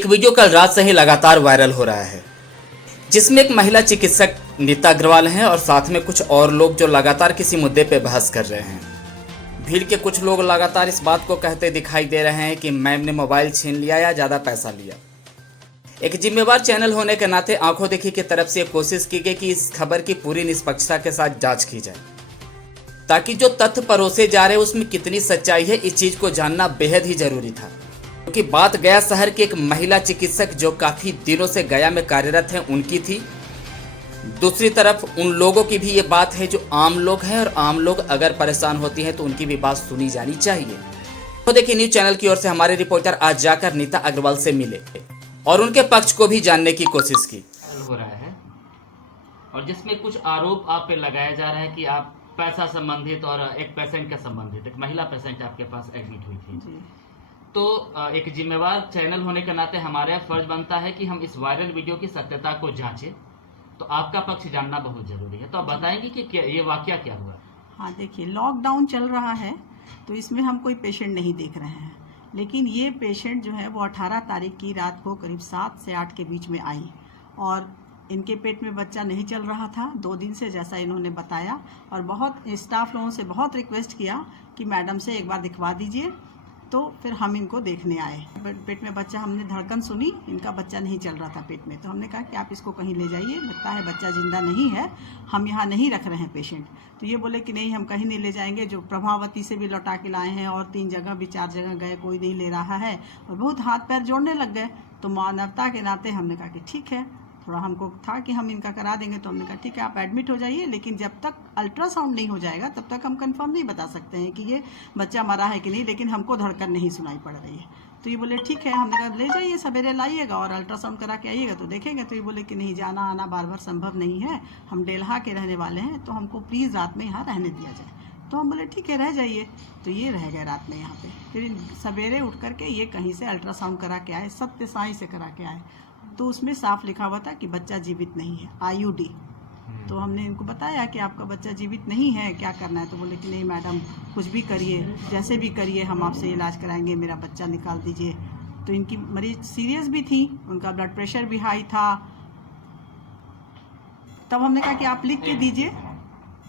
एक वीडियो कल रात से ही लगातार वायरल हो रहा है, जिसमें एक महिला चिकित्सक नीता अग्रवाल हैं और साथ में कुछ और लोग जो लगातार किसी मुद्दे पे बहस कर रहे हैं। भीड़ के कुछ लोग लगातार इस बात को कहते दिखाई दे रहे हैं कि मैम ने मोबाइल छीन लिया या ज़्यादा पैसा लिया। एक जिम्मेवार चैनल होने के नाते आंखों देखी की तरफ से कोशिश की गई कि इस खबर की पूरी निष्पक्षता के साथ जांच की जाए, ताकि जो तथ्य परोसे जा रहे हैं उसमें कितनी सच्चाई है, इस चीज़ को जानना बेहद ही जरूरी था। क्योंकि बात गया शहर की एक महिला चिकित्सक जो काफ़ी दिनों से गया में कार्यरत हैं उनकी थी। दूसरी तरफ उन लोगों की भी ये बात है जो आम लोग हैं, और आम लोग अगर परेशान होती हैं तो उनकी भी बात सुनी जानी चाहिए। तो देखिए, न्यूज़ चैनल की ओर से हमारे रिपोर्टर आज जाकर नीता अग्रवाल से मिले और उनके पक्ष को भी जानने की कोशिश की। हो रहा है और जिसमें कुछ आरोप आप पे लगाया जा रहा है कि आप पैसा संबंधित और एक पेशेंट के संबंधित, एक महिला पेशेंट आपके पास एडमिट हुई थी। तो एक जिम्मेवार चैनल होने के नाते हमारा फर्ज बनता है कि हम इस वायरल वीडियो की सत्यता को जांचें। तो आपका पक्ष जानना बहुत जरूरी है, तो आप बताएंगे कि क्या ये वाकया क्या हुआ? हाँ, देखिए, लॉकडाउन चल रहा है तो इसमें हम कोई पेशेंट नहीं देख रहे हैं, लेकिन ये पेशेंट जो है वो 18 तारीख की रात को करीब 7 से 8 के बीच में आई और इनके पेट में बच्चा नहीं चल रहा था 2 दिन से, जैसा इन्होंने बताया। और बहुत स्टाफ लोगों से बहुत रिक्वेस्ट किया कि मैडम से एक बार दिखवा दीजिए, तो फिर हम इनको देखने आए। पेट में बच्चा, हमने धड़कन सुनी, इनका बच्चा नहीं चल रहा था पेट में, तो हमने कहा कि आप इसको कहीं ले जाइए, लगता है बच्चा जिंदा नहीं है, हम यहाँ नहीं रख रहे हैं पेशेंट। तो ये बोले कि नहीं, हम कहीं नहीं ले जाएंगे। जो प्रभावती से भी लौटा के लाए हैं और 3 जगह भी 4 जगह गए, कोई नहीं ले रहा है, और बहुत हाथ पैर जोड़ने लग गए। तो मानवता के नाते हमने कहा कि ठीक है, थोड़ा हमको था कि हम इनका करा देंगे, तो हमने कहा ठीक है, आप एडमिट हो जाइए, लेकिन जब तक अल्ट्रासाउंड नहीं हो जाएगा तब तक हम कंफर्म नहीं बता सकते हैं कि ये बच्चा मरा है कि नहीं। लेकिन हमको धड़कन नहीं सुनाई पड़ रही है, तो ये बोले ठीक है। हमने कहा ले जाइए, सवेरे लाइएगा और अल्ट्रासाउंड करा के आइएगा तो देखेंगे। तो ये बोले कि नहीं, जाना आना बार बार संभव नहीं है, हम डेल्हा के रहने वाले हैं, तो हमको प्लीज़ रात में यहाँ रहने दिया जाए। तो हम बोले ठीक है, रह जाइए। तो ये रह गए रात में यहाँ पे। फिर सवेरे उठ करके ये कहीं से अल्ट्रासाउंड करा के आए, सत्य साई से करा के आए, तो उसमें साफ लिखा हुआ था कि बच्चा जीवित नहीं है, IUD। तो हमने इनको बताया कि आपका बच्चा जीवित नहीं है, क्या करना है? तो बोले कि नहीं मैडम, कुछ भी करिए, जैसे भी करिए, हम आपसे इलाज कराएंगे, मेरा बच्चा निकाल दीजिए। तो इनकी मरीज सीरियस भी थी, उनका ब्लड प्रेशर भी हाई था। तब हमने कहा कि आप लिख के दीजिए,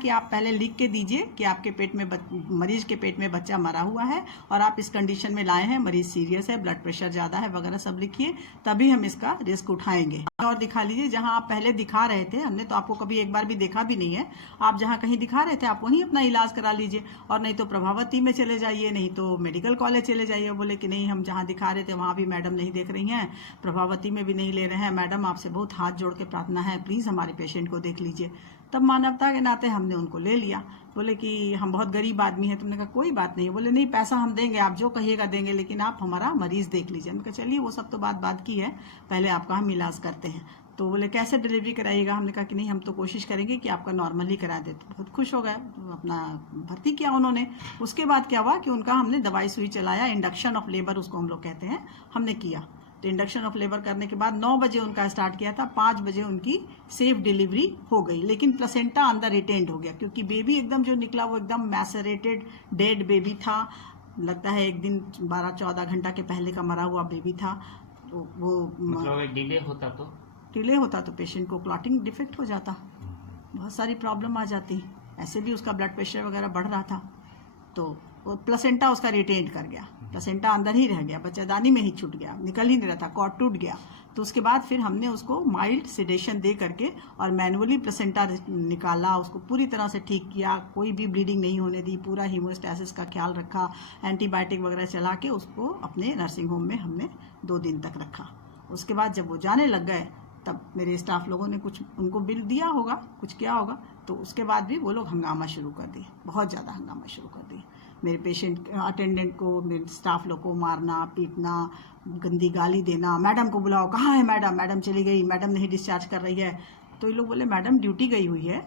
कि आप पहले लिख के दीजिए कि आपके पेट में मरीज के पेट में बच्चा मरा हुआ है और आप इस कंडीशन में लाए हैं, मरीज सीरियस है, ब्लड प्रेशर ज़्यादा है वगैरह सब लिखिए, तभी हम इसका रिस्क उठाएंगे। और दिखा लीजिए, जहां आप पहले दिखा रहे थे, हमने तो आपको कभी एक बार भी देखा भी नहीं है, आप जहां कहीं दिखा रहे थे आप वहीं अपना इलाज करा लीजिए, और नहीं तो प्रभावती में चले जाइए, नहीं तो मेडिकल कॉलेज चले जाइए। बोले कि नहीं, हम जहाँ दिखा रहे थे वहाँ भी मैडम नहीं देख रही हैं, प्रभावती में भी नहीं ले रहे हैं, मैडम आपसे बहुत हाथ जोड़ के प्रार्थना है, प्लीज़ हमारे पेशेंट को देख लीजिए। तब मानवता के नाते हमने उनको ले लिया। बोले कि हम बहुत गरीब आदमी हैं। तुमने कहा कोई बात नहीं। बोले नहीं, पैसा हम देंगे, आप जो कहिएगा देंगे, लेकिन आप हमारा मरीज देख लीजिए। हमने कहा चलिए, वो सब तो बात की है, पहले आपका हम इलाज करते हैं। तो बोले कैसे डिलीवरी कराइएगा? हमने कहा कि नहीं, हम तो कोशिश करेंगे कि आपका नॉर्मली करा दे। तो बहुत खुश हो गए, तो अपना भर्ती किया उन्होंने। उसके बाद क्या हुआ कि उनका हमने दवाई सुई चलाया, इंडक्शन ऑफ लेबर उसको हम लोग कहते हैं, हमने किया। तो इंडक्शन ऑफ लेबर करने के बाद 9 बजे उनका स्टार्ट किया था, 5 बजे उनकी सेफ डिलीवरी हो गई। लेकिन प्लेसेंटा अंदर रिटेंड हो गया, क्योंकि बेबी एकदम जो निकला वो एकदम मैसरेटेड डेड बेबी था। लगता है एक दिन 12-14 घंटा के पहले का मरा हुआ बेबी था। तो वो मतलब डिले होता तो पेशेंट को क्लॉटिंग डिफेक्ट हो जाता, बहुत सारी प्रॉब्लम आ जाती। ऐसे भी उसका ब्लड प्रेशर वगैरह बढ़ रहा था, तो वो प्लेसेंटा उसका रिटेन कर गया, प्लेसेंटा अंदर ही रह गया, बच्चादानी में ही छूट गया, निकल ही नहीं रहा था, कॉर्ड टूट गया। तो उसके बाद फिर हमने उसको माइल्ड सेडेशन दे करके और मैनुअली प्लेसेंटा निकाला, उसको पूरी तरह से ठीक किया, कोई भी ब्लीडिंग नहीं होने दी, पूरा हीमोस्टैसिस का ख्याल रखा, एंटीबायोटिक वगैरह चला के उसको अपने नर्सिंग होम में हमने 2 दिन तक रखा। उसके बाद जब वो जाने लग गए, तब मेरे स्टाफ लोगों ने कुछ उनको बिल दिया होगा, कुछ किया होगा, तो उसके बाद भी वो लोग हंगामा शुरू कर दिए, बहुत ज़्यादा हंगामा शुरू कर दिए। मेरे पेशेंट अटेंडेंट को, मेरे स्टाफ लोग को मारना, पीटना, गंदी गाली देना, मैडम को बुलाओ, कहाँ है मैडम, मैडम चली गई, मैडम नहीं डिस्चार्ज कर रही है। तो ये लोग बोले मैडम ड्यूटी गई हुई है,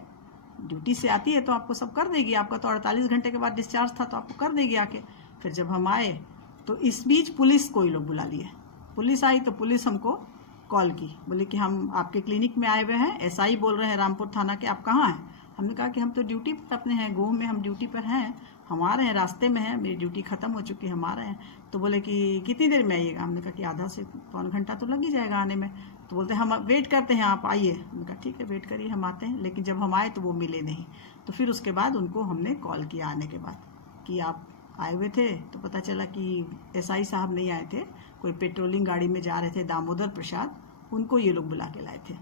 ड्यूटी से आती है तो आपको सब कर देगी, आपका तो 48 घंटे के बाद डिस्चार्ज था तो आपको कर देगी आके। फिर जब हम आए तो इस बीच पुलिस को ये लोग बुला लिए। पुलिस आई तो पुलिस हमको कॉल की, बोले कि हम आपके क्लिनिक में आए हुए हैं, SI बोल रहे हैं रामपुर थाना के, आप कहाँ हैं? हमने कहा कि हम तो ड्यूटी पर अपने हैं, गोह में हम ड्यूटी पर हैं। हम आ रहे हैं, रास्ते में हैं, मेरी ड्यूटी ख़त्म हो चुकी है, हम आ रहे हैं। तो बोले कि कितनी देर में आइएगा? हमने कहा कि आधा से पौन घंटा तो लग ही जाएगा आने में। तो बोलते हम वेट करते हैं, आप आइए। हमने कहा ठीक है, वेट करिए, हम आते हैं। लेकिन जब हम आए तो वो मिले नहीं। तो फिर उसके बाद उनको हमने कॉल किया आने के बाद कि आप आए हुए थे। तो पता चला कि SI साहब नहीं आए थे, कोई पेट्रोलिंग गाड़ी में जा रहे थे, दामोदर प्रसाद, उनको ये लोग बुला के लाए थे।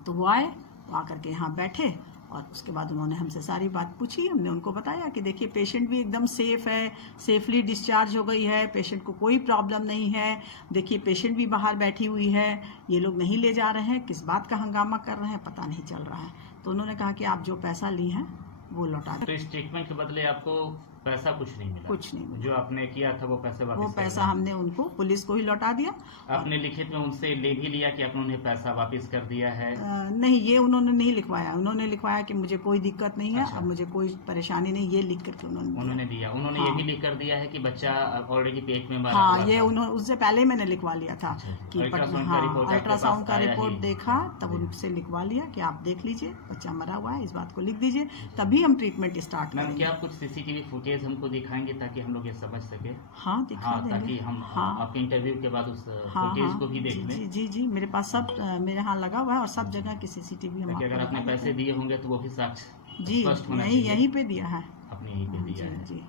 तो वो आए, वो आकर के यहाँ बैठे और उसके बाद उन्होंने हमसे सारी बात पूछी। हमने उनको बताया कि देखिए पेशेंट भी एकदम सेफ़ है, सेफली डिस्चार्ज हो गई है, पेशेंट को कोई प्रॉब्लम नहीं है। देखिए पेशेंट भी बाहर बैठी हुई है, ये लोग नहीं ले जा रहे हैं, किस बात का हंगामा कर रहे हैं पता नहीं चल रहा है। तो उन्होंने कहा कि आप जो पैसा ली हैं वो लौटा दें। तो इस ट्रीटमेंट के बदले आपको पैसा कुछ नहीं मिला? कुछ नहीं मिला। जो आपने किया था वो पैसे वापस वो कर पैसा दिए? हमने उनको पुलिस को ही लौटा दिया। आपने लिखित में उनसे ले भी लिया कि आपने उन्हें पैसा वापस कर दिया है? नहीं, ये उन्होंने नहीं लिखवाया। उन्होंने लिखवाया कि मुझे कोई दिक्कत नहीं है, अच्छा। अब मुझे कोई परेशानी नहीं, ये लिख करके उन्होंने दिया। उन्होंने ये हाँ। भी लिख कर दिया है कि बच्चा ऑलरेडी पेट में मरा हाँ, हुआ ये था। उन्होंने उससे पहले मैंने लिखवा लिया था अच्छा, अच्छा। कि अल्ट्रासाउंड का रिपोर्ट आपके अल्ट्रासाउंड पास का आया रिपोर्ट ही। देखा, तब जी। उनसे लिखवा लिया कि आप देख लीजिए बच्चा मरा हुआ है, इस बात को लिख दीजिए, तभी हम ट्रीटमेंट स्टार्ट मैम, करेंगे। क्या आप कुछ CCTV फुटेज हमको दिखाएंगे ताकि हम लोग ये समझ सके? हाँ, दिखा हाँ, देंगे। ताकि हम हाँ, आपके इंटरव्यू के बाद उस हाँ, फुटेज हाँ, को भी देख जी, लें, जी जी जी, मेरे पास सब मेरे यहाँ लगा हुआ है और सब जगह की CCTV हम ताकि आपको अगर आपने दिखा पैसे देते दिए होंगे तो वो भी साक्ष हैं। जी, स्पष्ट होना यहीं चाहिए। यहीं पे दिया है। आपने यहीं पे दिया है। जी।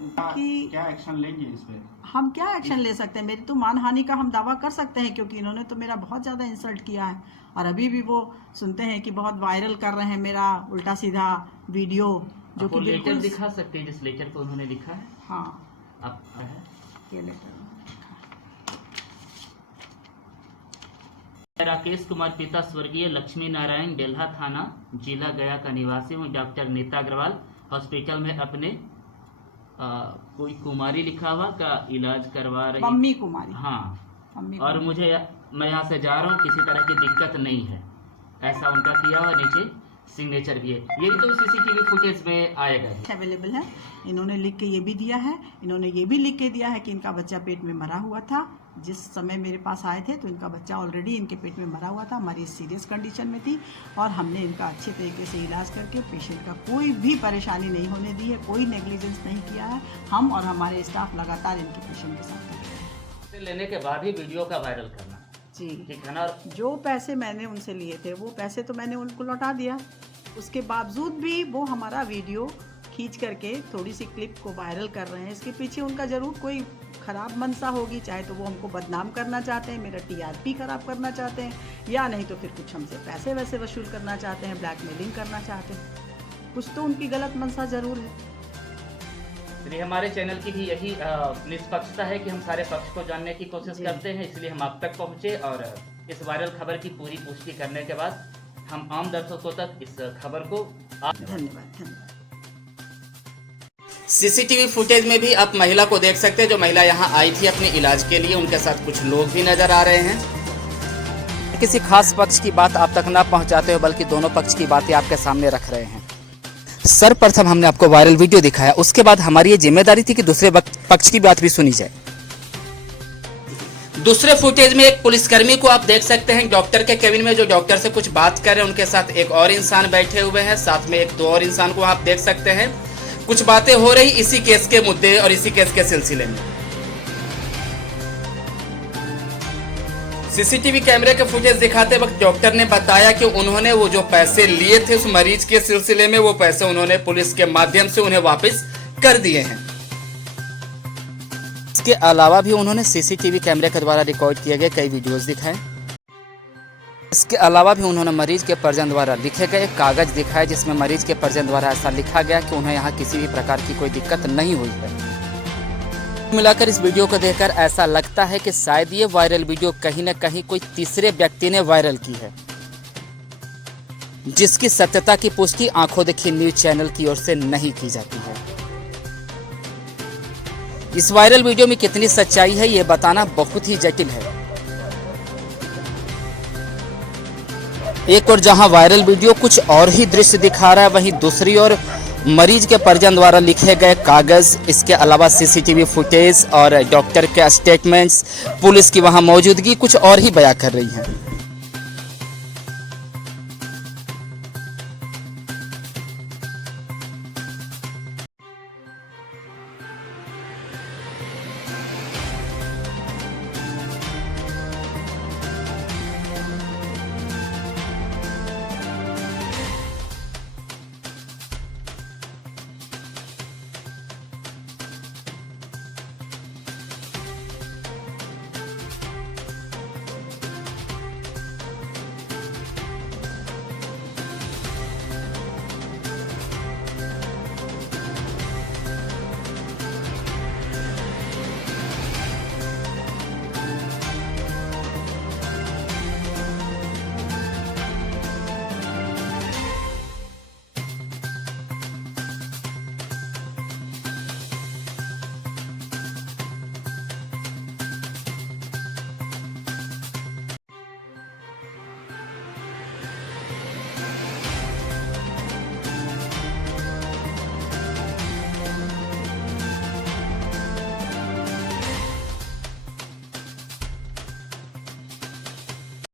कि क्या एक्शन लेंगे इस पे? हम क्या एक्शन ले सकते हैं? मेरी तो मानहानि का हम दावा कर सकते हैं, क्योंकि इन्होंने तो मेरा बहुत ज़्यादा इंसल्ट किया है। और अभी भी वो सुनते हैं कि बहुत वायरल कर रहे हैं मेरा उल्टा सीधा वीडियो, जो आपको कि लेटर बिल्कुल दिखा सकते हैं जिस लेटर को उन्होंने लिखा है? हाँ, आप है? ये लेटर राकेश कुमार पिता स्वर्गीय लक्ष्मी नारायण, डेल्हा थाना, जिला गया का निवासी हूँ। डॉक्टर नीता अग्रवाल हॉस्पिटल में अपने कोई कुमारी लिखा हुआ का इलाज करवा रही। मम्मी कुमारी। हाँ, मम्मी और मुझे मैं यहाँ से जा रहा हूँ, किसी तरह की दिक्कत नहीं है, ऐसा उनका किया हुआ नीचे सिग्नेचर भी है। ये भी तो CCTV फुटेज में आएगा ही। अवेलेबल है। इन्होंने लिख के ये भी दिया है, इन्होंने ये भी लिख के दिया है कि इनका बच्चा पेट में मरा हुआ था। जिस समय मेरे पास आए थे तो इनका बच्चा ऑलरेडी इनके पेट में मरा हुआ था, मरीज सीरियस कंडीशन में थी, और हमने इनका अच्छे तरीके से इलाज करके पेशेंट का कोई भी परेशानी नहीं होने दी है, कोई नेग्लिजेंस नहीं किया है। हम और हमारे स्टाफ लगातार इनके पेशेंट के साथ हैं। लेने के बाद ही वीडियो का वायरल करना, जी, ठीक है ना? जो पैसे मैंने उनसे लिए थे वो पैसे तो मैंने उनको लौटा दिया। उसके बावजूद भी वो हमारा वीडियो खींच करके थोड़ी सी क्लिप को वायरल कर रहे हैं। इसके पीछे उनका ज़रूर कोई ख़राब मनसा होगी, चाहे तो वो हमको बदनाम करना चाहते हैं, मेरा TRP ख़राब करना चाहते हैं, या नहीं तो फिर कुछ हमसे पैसे वैसे वसूल करना चाहते हैं, ब्लैकमेलिंग करना चाहते हैं। कुछ तो उनकी गलत मनसा ज़रूर है। इसलिए हमारे चैनल की भी यही निष्पक्षता है कि हम सारे पक्ष को जानने की कोशिश करते हैं, इसलिए हम आप तक पहुँचे और इस वायरल खबर की पूरी पुष्टि करने के बाद हम आम दर्शकों तक इस खबर को धन्यवाद। CCTV फुटेज में भी आप महिला को देख सकते हैं, जो महिला यहाँ आई थी अपने इलाज के लिए। उनके साथ कुछ लोग भी नजर आ रहे हैं। किसी खास पक्ष की बात आप तक ना पहुँचाते हो, बल्कि दोनों पक्ष की बातें आपके सामने रख रहे हैं। सर्वप्रथम हमने आपको वायरल वीडियो दिखाया, उसके बाद हमारी ये जिम्मेदारी थी कि दूसरे पक्ष की बात भी सुनी जाए। दूसरे फुटेज में एक पुलिसकर्मी को आप देख सकते हैं डॉक्टर के केबिन में, जो डॉक्टर से कुछ बात कर रहे हैं। उनके साथ एक और इंसान बैठे हुए हैं, साथ में एक दो और इंसान को आप देख सकते हैं। कुछ बातें हो रही इसी केस के मुद्दे और इसी केस के सिलसिले में। CCTV कैमरे के फुटेज दिखाते वक्त डॉक्टर ने बताया कि उन्होंने वो जो पैसे लिए थे उस मरीज के सिलसिले में, वो पैसे उन्होंने पुलिस के माध्यम से उन्हें वापस कर दिए हैं। इसके अलावा भी उन्होंने CCTV कैमरे के द्वारा रिकॉर्ड किए गए कई वीडियोस दिखाए। इसके अलावा भी उन्होंने मरीज के परिजन द्वारा लिखे गए कागज दिखाए, जिसमें मरीज के परिजन द्वारा ऐसा लिखा गया कि उन्हें यहाँ किसी भी प्रकार की कोई दिक्कत नहीं हुई है। मिलाकर इस वीडियो को देखकर ऐसा लगता है कि शायद ये वायरल वीडियो कहीं न कहीं कोई तीसरे व्यक्ति ने वायरल की है, जिसकी सत्यता की पुष्टि आंखों देखी न्यूज चैनल की ओर से नहीं की जाती है। इस वायरल वीडियो में कितनी सच्चाई है ये बताना बहुत ही जटिल है। एक और जहां वायरल वीडियो कुछ और ही दृश्य दिखा रहा है, वहीं दूसरी ओर मरीज के परिजन द्वारा लिखे गए कागज, इसके अलावा CCTV फुटेज और डॉक्टर के स्टेटमेंट्स, पुलिस की वहां मौजूदगी कुछ और ही बयां कर रही है।